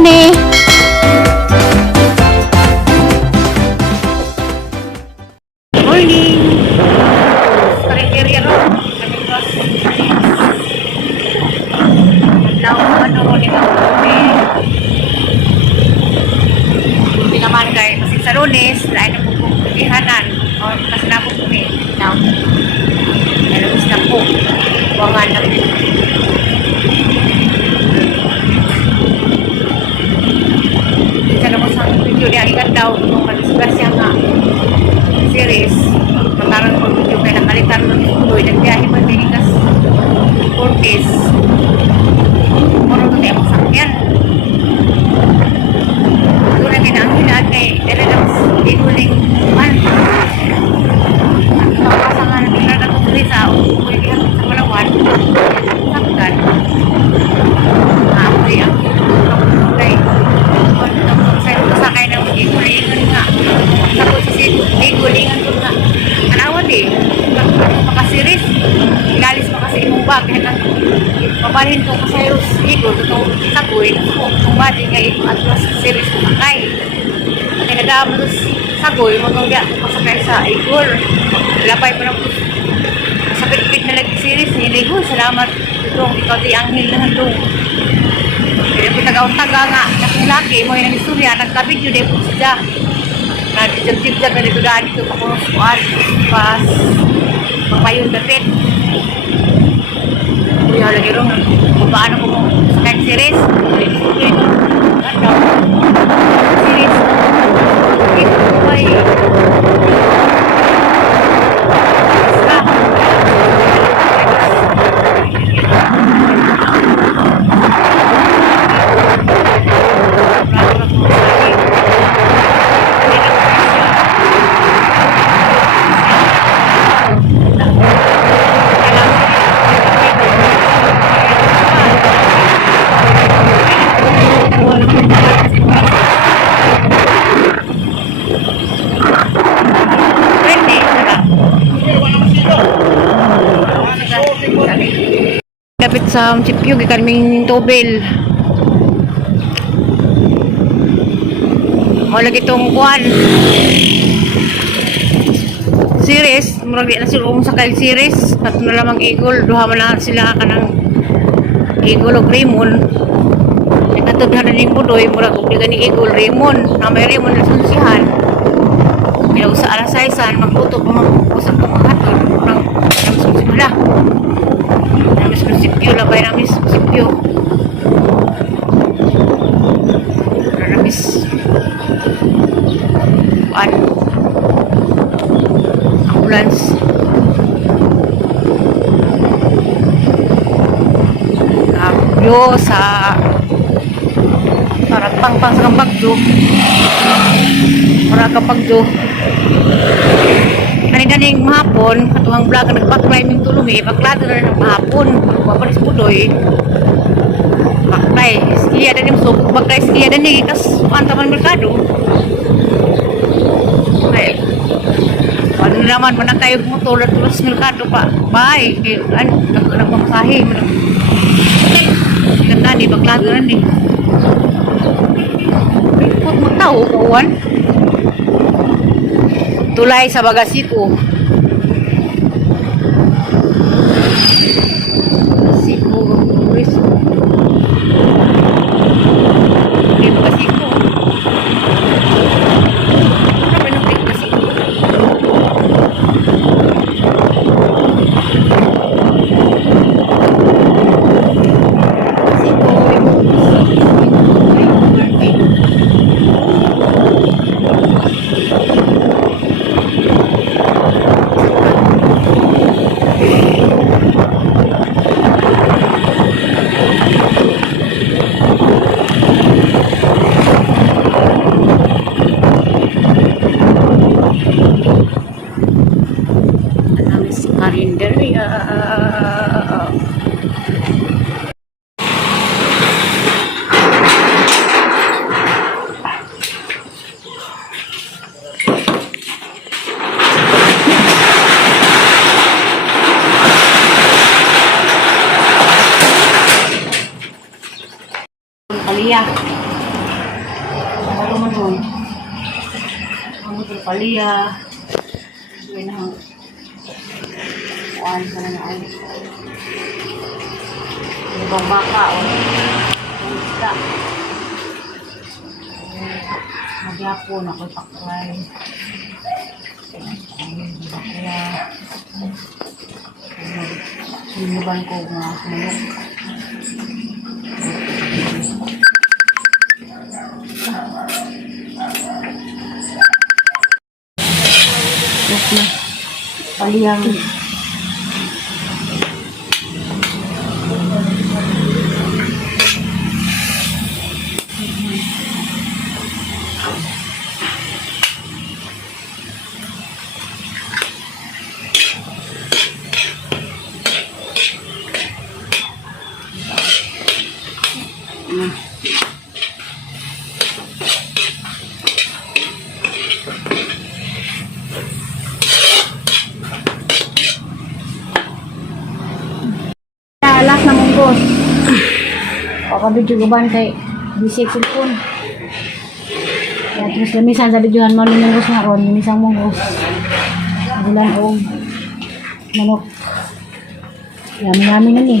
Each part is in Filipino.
Nene. Morning! Area ro. Now, ano ko nito? Hindi naman kayo. Kasi sa Lunes, lain na pupukihanan. O, kasi na pupukih. Now, nalabas na po. Buwangan na po. Isa na mo sa video niya. Ingat daw kung madisgrasya nga. Series. Mataran ko video kaya nakalitan mo nito. Nagbiyahe mo din ikas 4 days. Muro ko tayo masakyan. Ito na ginanghilaan kay Elenams Iguling man. At mapasa nga na nila na kung sa ulihan sa Palawan. Sakgan. Maamoy ang kapulay. Sa'yo kasakay ng igulingan nga. Tapos si igulingan ko nga. Anawat eh. Makasiris. Ilalis pa kasi imong bag. Pabalhin ko sa'yo igol. Itong sagoy. Kung badi kay atlas siris kumakay. At nagdama ito sagoy. Magawin masakay sa igol. Lapay pa na po. Sa pitpit na lagi siris. Niligo. Salamat. Itong ikaw di anghel na handong. Kaya po taga-untaga nga. Laki mo yung istorya. Nagka-video din po siya. Nag-jib-jib-jib na dito daan dito pakurusuan. Pas papayon datit. Kuya lagi rin. Kung paano ko mo sa kahit series. Ano? Series. Ito po ay basta. Dapat sa munisipyo kaming tubel. Mo lagi tong kuan. Series, murag na sila sa kay series, tatlo na lamang igol, duha man na sila kanang igol og Raymond. Katudhan na ning budoy murag og ni igol Raymond, na may Raymond na sunsihan. Kaya sa alasaysan magputo pa usap ko maghatod nang simula. Namis munisipyo labay namis munisipyo. Namis kuan ambulance. Kabyo sa parang pang sa kampagdo. Para kapagdo. Kaning mahapon, katuhang vlog na nagpaklay ming tulungi, paklado na ng mahapon. Papalis po doy. Paklay. Skiya na rin so, paklay skiya na rin. Kas, pantaman merkado. Ay, ano naman, manang kayo motor at tulos merkado pa. Bye. Kaya, nagmamasahe. Ganda ni, paklado na rin. Ikot mo tao, kawan. Tulay sa Bagasiko. Bagasiko, Bagasiko. Bagasiko. Ano ba nang Bagasiko? Karinderya. Aliyah. Bago man mo. Ang paliya. Gawin na hang. Kuhaan ka na ay. Ibang baka o. Ang isda. Magyapon ako'y paklay. Bakla. Sinuban ko mga manok. Okay. Palihang. Last na mong boss. Pakabidyo guban kay busy cellphone. Kaya terus lamisan sa videohan mo ng boss nga ron, lamisan mong boss. Bulan o manok. Yami-yami na ni.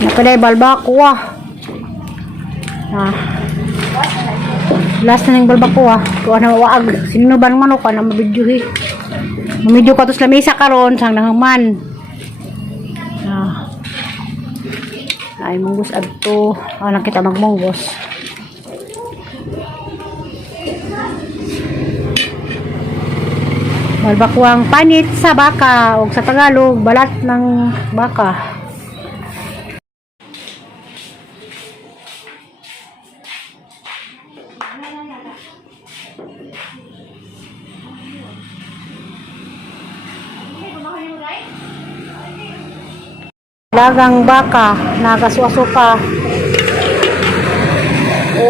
Nakaday balbako last na ng balbako kuha na waag sino ba ng manok na mabidyohi mamidyo ka tos lamesa karon sang nangman ay munggos adto lang kita magmunggos balbako ang panit sa baka o sa Tagalog balat ng baka. Dagang baka nagaswasuka o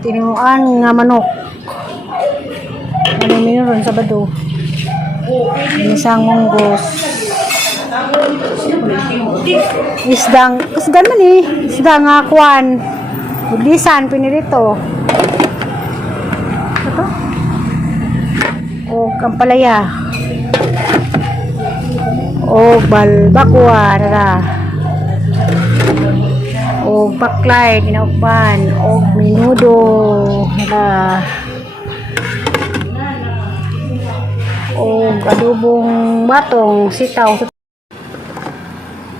tinuan nga manok ano mayroon sa bado isang munggos isdang kasgan man isdang nga kuan bulisan pinirito ito o kampalaya o balbakwa nara o baklay ginauban o minudo nara o adobong batong sitaw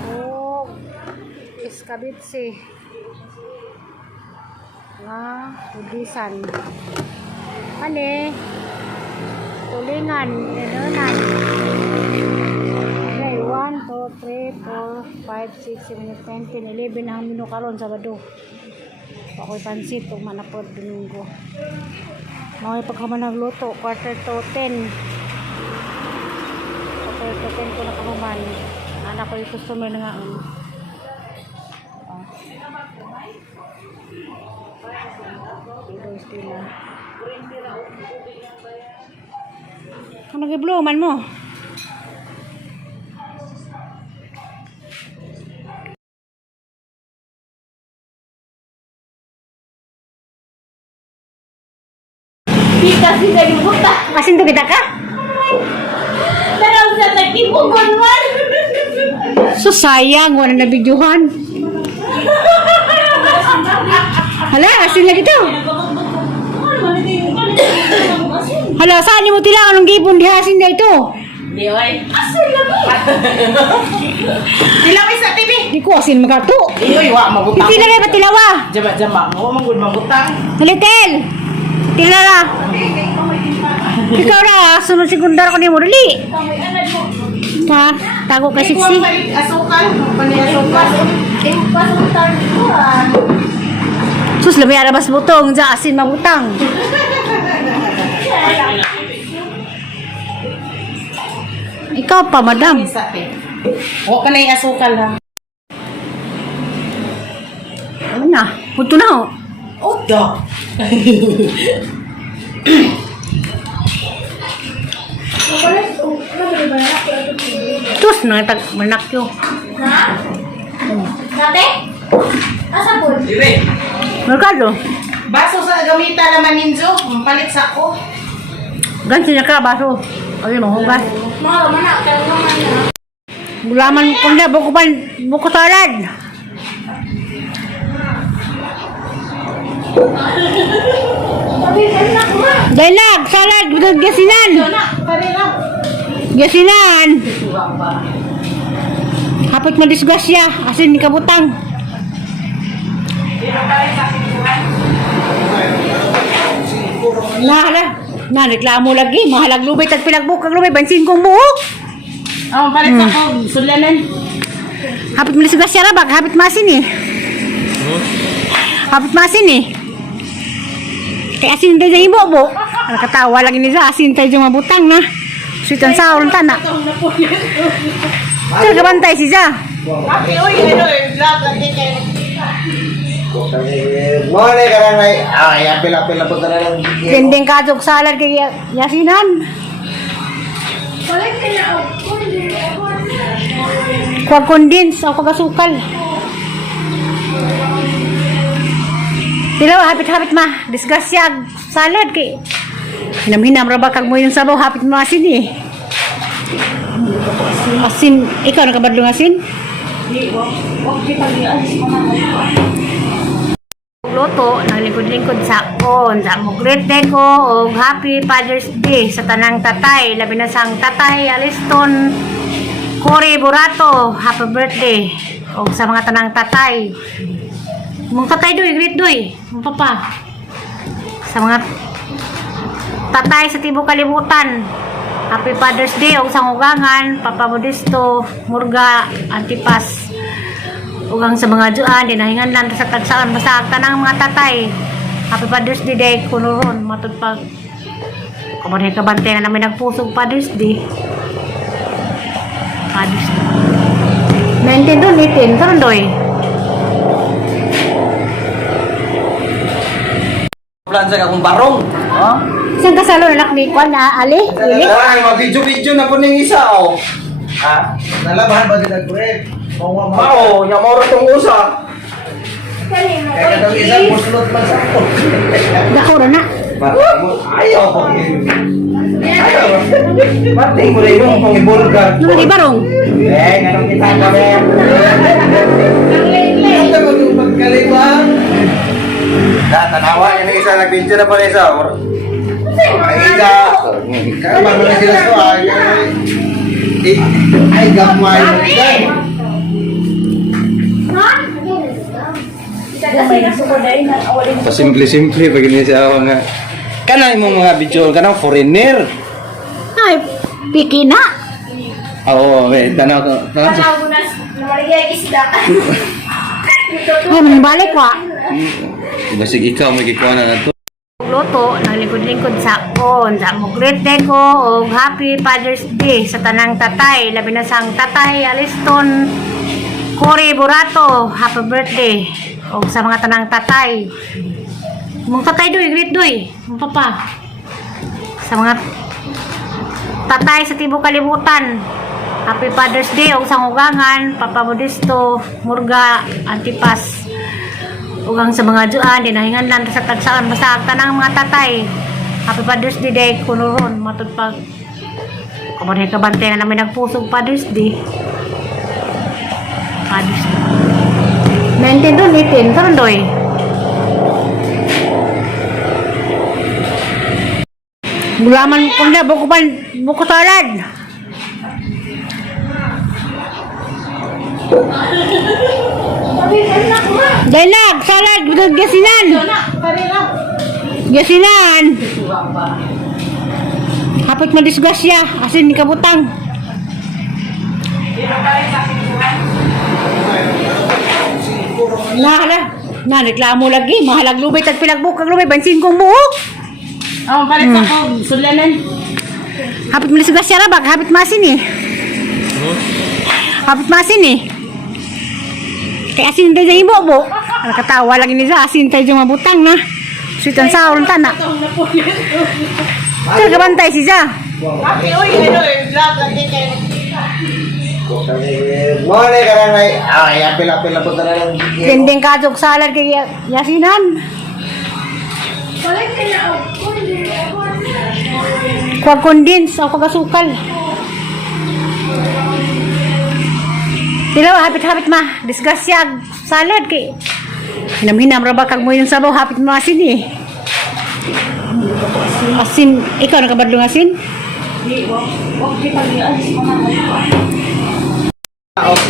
o iskabitsi nga udisan ane tulingan inanan 1, 2, 3, 4, 5, 6, 7, 8, 9, 10, 11 na minu karon Sabado. Ako'y pansit kung manapod Domingo. Mako'y pagkaman nagluto, quarter to 10 ko nakahuman. Anak ko yung customer na nga. Ano nag-ibluman mo? Kasi dari buta. Asin to kita ka? Pero sa nagtibugon man. So sayang, wala na videohan. Hala, asin lagi to. Hala, saan niyo mo tilangan ng gipon di asin na ito? Di oy. Asin lagi. Tilaway sa TV. Di ko asin magato. Iyoy wa mabutang. Hindi na kayo patilawa. Jama-jama mo mangud mabutang. Halitel. Tilala. Ikaw na, sunod sekundar ko ni mo dali. Ha, tago ka siksi. Asukal, panay asukal. Pasukal ko Sus, lamay arabas butong, dyan asin mabutang. Ikaw pa, madam. Huwag ka na yung asukal ha. Ano na? Punto na ho. Oda. Tus, nangatag manakyo. Ha? Dati? Asa po? Dire. Merkado. Baso sa gamita naman ninjo. Palit sa ko. Gansi na ka, baso. Ay, mahugas. Mga mana, kaya naman na. Gulaman ko na, buko salad. Sabi, kaya ko ma. Dainag, salad, budod gasinan. Na, parira. Gasinan. Hapit madisgrasya, asin ni kabutang. Na, reklamo lagi. Mahalag lubay, tag pinagbukang lubay, bansin kong buhok. Palit sa ko. Sulanan. Hapit madisgrasya rabag, hapit masin eh. Hapit masin eh. Kaya asin tayo yung bobo. Nakatawa lagi nila, asin tayo yung mabutang na. Sweet and sour ang tana. Sir, kabantay siya. Ate, uy, ano eh. Vlog, lagi kayo. Mo ni karang ay apil-apil na punta na lang. Tinding kajog salad kay Yasinan. Balik ka na ako. Kuwag condense o kagasukal. Dilaw, hapit-hapit ma. Disgrasyag salad kay. Hinam-hinam raba kag mo yung sabaw, hapit mo asin eh. Asin, ikaw nakabadlong asin? Luto, naglingkod-lingkod sa on. Sa mo great day ko o happy Father's Day sa tanang tatay. Labi na sang tatay, Aliston, Cory Burato, happy birthday. O sa mga tanang tatay. Mong tatay doy, great doy. Mong papa. Sa mga tatay sa Tibo Kalibutan. Happy Father's Day o sa ugangan, Papa Modesto, Murga, Antipas. Ugang sa mga juan, dinahingan lang sa tagsaan basta tanang mga tatay. Happy Father's Day kunuron matud pag kabanay kabantay na namin nagpusog Father's Day. Father's Day. 19 doon, 18. Karon doy. Plan sa akong barong. Ha? Isang kasalo na lakmi ko na ali. Ili. Ay, mag-video-video na po ning isa oh. Ha? Nalabahan ba din nag-break? Mao, nya mo tong usa. Kaya daw isang muslot man sa ako. Dako ra na. Ayaw ko. Ayaw. Bating ko rin yung pang ibulgar. Ano di barong? Ganun kita kami. Ito mo itong pagkalibang. Tanawa, yan isa nag-video na pala isa. Ay, isa. Kaya ba na sila sa ay, gamay. Simple-simple pag ini siya nga. Kanay mo mga video, kanang foreigner. Ay, piki na. Oo, may tanaw ko. Tanaw ko na namarigay isda. Ay, manibalik wa. Basig ikaw may gikuha na ito. Luto, naglingkod-lingkod sa on. Sa mo great day ko o happy Father's Day sa tanang tatay. Labi na sang tatay, Aliston, Cory Burato, happy birthday. O sa mga tanang tatay. Mong tatay doy, great doy. Mong papa. Sa mga tatay sa Tibo Kalibutan. Happy Father's Day o sa ugangan, Papa Modesto, Murga, Antipas. Ugang sa mga juan, dinahingan lang sa tagsaan basta tanang mga tatay. Happy Father's Day kunuron matud pag kabanay kabantay na namin nagpusog Father's Day. Father's Day. 19 doon, 18. Karon doy. Gulaman ko na, buko salad. Sabi, kaya ko ma. Dainag, salad, budod gasinan. Na, parira. Gasinan. Hapit madisgrasya, asin ni kabutang. Na, reklamo lagi. Mahalag lubay, tag pinagbukang lubay, bansin kong buhok. Palit sa ko. Sulanan. Hapit madisgrasya rabag, hapit masin eh. Hapit masin eh. Kaya asin tayo yung bobo. Nakatawa lagi nila, asin tayo yung mabutang na. Sweet and sour ang tana. Sir, kabantay siya. Ate, uy, ano eh. Vlog, lagi kayo. Morning ka na nay. Ay, apil-apil na po talaga. Dinding kajog salad kay Yasinan. Balik ka na ako. Kuwag condensed o kagasukal. Sila, hapit-hapit ma. Disgasyag salad kay. Hinam-hinam ra ba kag mo yung sabaw hapit mo asin eh. Asin, ikaw nakabadlong asin?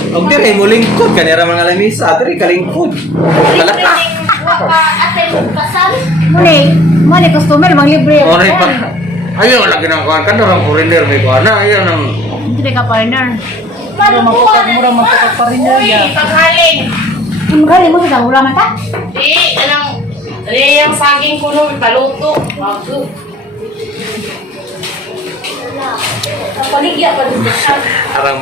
Og dire mo lingkod kanira mga lamisa, dire kalingkod. Kalaka. Ate mo kasal. Muna customer, mang libre. Oray pa. Ayaw lagi nang kuan kan orang foreigner may kuan na ayaw nang Hindi ka partner. Mura magpapag-pariner yan. Panghalin. Ang galing mo sa ulaman ka? Di, anong, yung saging kuno, paluto. Bago. Paligya pa rin. arang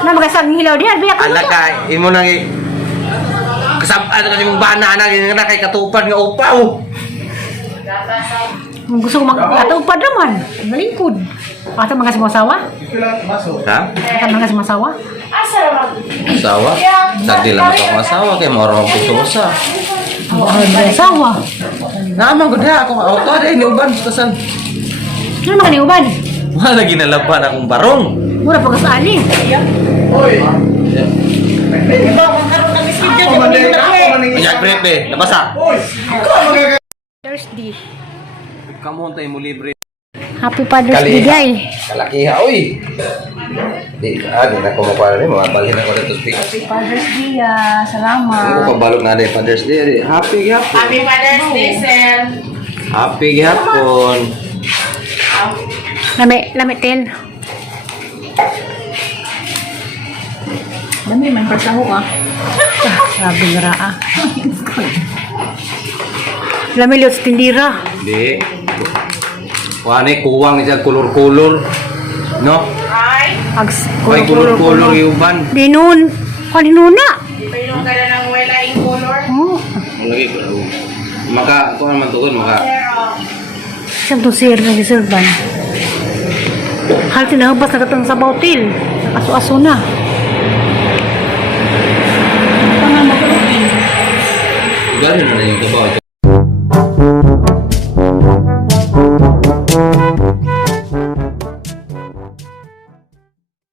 Na magasag hilaw diyan, biyak ka anak ka imo nang kasabaan kasi mong bana na nga kay katupan nga upaw. Kung gusto ko magkatupad naman, malingkod. Ata mga simasawa? Ha? Ata mga simasawa? Asa naman? Asawa? Sagdi lang ako ang asawa kay mo ron puso sa. Asawa? Naman gud ha ako auto dai ni uban kasan. Ano mga niuban? Wala ginalaban akong barong. Mura pagkasali. Kaya prepe, nabasa. Thursday. Kamu tay mo libre. Happy Father's Day, guys. Kalakiha oy. Di na ko makuha rin, mabalhin ako dito speaker. Father's Day, Hindi salamat. ko pabalog na rin Father's Day. Happy gihapon. Happy Father's Day, sir. Happy gihapon. Lami tin. Lami man pasaho ka. Sabi nga raa. Lami liot sa tindira. Di. Kuwane kuwang niya kulur-kulur. No? Ay, Ags, Kuway kulur-kulur iuban. Di nun. Kanina. di pa yung ka na ng wala in color. Oh. Lagi maka kuan man tukod maka. Siyang to sir na giserban. Hal tinahubas na katang sa bautil. Aso-aso na. Gano'n na yung trabaho ito